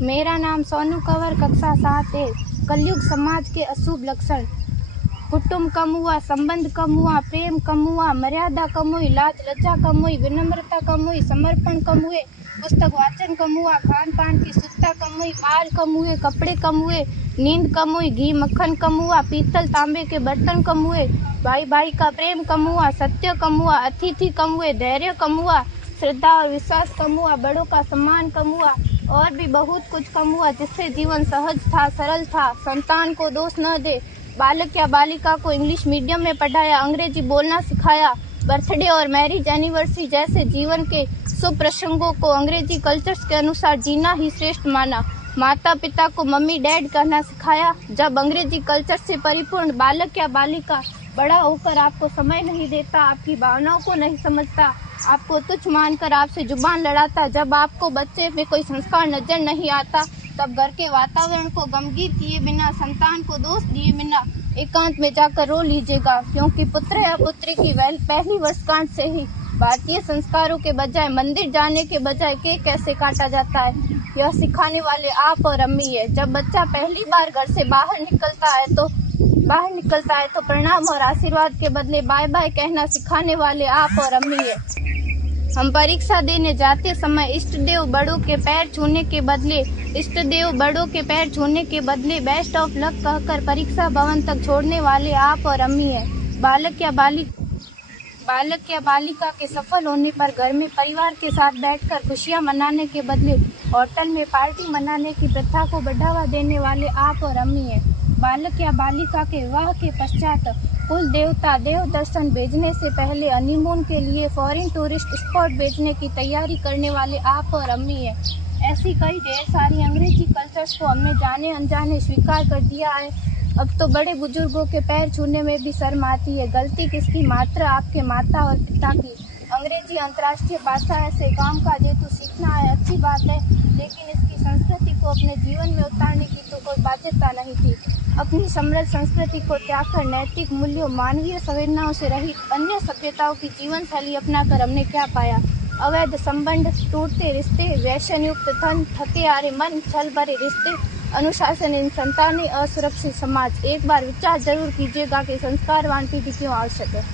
मेरा नाम सोनू कंवर, कक्षा 7 है। कलयुग समाज के अशुभ लक्षण। कुटुंब कम हुआ, संबंध कम हुआ, प्रेम कम हुआ, मर्यादा कम हुई, लाज लज्जा कम हुई, विनम्रता कम हुई, समर्पण कम हुए, पुस्तक वाचन कम हुआ, खान पान की शुद्धता कम हुई, बाल कम हुए, कपड़े कम हुए, नींद कम हुई, घी मक्खन कम हुआ, पीतल तांबे के बर्तन कम हुए, भाई भाई का प्रेम कम हुआ, सत्य कम हुआ, अतिथि कम हुए, धैर्य कम हुआ, श्रद्धा और विश्वास कम हुआ, बड़ों का सम्मान कम हुआ और भी बहुत कुछ कम हुआ, जिससे जीवन सहज था, सरल था। संतान को दोष न दे। बालक या बालिका को इंग्लिश मीडियम में पढ़ाया, अंग्रेजी बोलना सिखाया। बर्थडे और मैरिज एनिवर्सरी जैसे जीवन के शुभ प्रसंगों को अंग्रेजी कल्चर्स के अनुसार जीना ही श्रेष्ठ माना। माता पिता को मम्मी डैड कहना सिखाया। जब अंग्रेजी कल्चर से परिपूर्ण बालक या बालिका बड़ा होकर आपको समय नहीं देता, आपकी भावनाओं को नहीं समझता, आपको तुच्छ मानकर आपसे जुबान लड़ाता, जब आपको बच्चे में कोई संस्कार नजर नहीं आता, तब घर के वातावरण को गमगीन किए बिना, संतान को दोष दिए बिना एकांत में जाकर रो लीजिएगा, क्योंकि पुत्र या पुत्री की पहली वर्षगांठ से ही भारतीय संस्कारों के बजाय, मंदिर जाने के बजाय केक कैसे काटा जाता है, यह सिखाने वाले आप और अम्मी है। जब बच्चा पहली बार घर से बाहर निकलता है तो प्रणाम और आशीर्वाद के बदले बाय बाय कहना सिखाने वाले आप और अम्मी है। हम परीक्षा देने जाते समय इष्ट देव बड़ों के पैर छूने के बदले बेस्ट ऑफ लक कहकर परीक्षा भवन तक छोड़ने वाले आप और अम्मी है। बालक या बालिका के सफल होने पर घर में परिवार के साथ बैठकर खुशियां मनाने के बदले होटल में पार्टी मनाने की प्रथा को बढ़ावा देने वाले आप और अम्मी है। बालक या बालिका के विवाह के पश्चात कुल देवता देव दर्शन भेजने से पहले हनीमून के लिए फॉरेन टूरिस्ट स्पॉट भेजने की तैयारी करने वाले आप और अम्मी है। ऐसी कई ढेर सारी अंग्रेजी कल्चर्स को हमने जाने अनजाने स्वीकार कर दिया है। अब तो बड़े बुजुर्गों के पैर छूने में भी शर्म आती है। गलती किसकी? मात्र आपके माता और पिता की। अंग्रेजी अंतर्राष्ट्रीय भाषा है, से काम काज हेतु सीखना है, अच्छी बात है, लेकिन इसकी संस्कृति को अपने जीवन में उतारने की तो कोई बाध्यता नहीं थी। अपनी समृद्ध संस्कृति को त्याग कर नैतिक मूल्यों, मानवीय संवेदनाओं से रहित अन्य सभ्यताओं की जीवन शैली अपनाकर हमने क्या पाया? अवैध संबंध, टूटते रिश्ते, व्यसन युक्त धन, थके हारे मन, छल भरे रिश्ते, अनुशासनहीन संतानें, असुरक्षित समाज। एक बार विचार जरूर कीजिएगा कि संस्कारवान पीढ़ी क्यों आवश्यक है।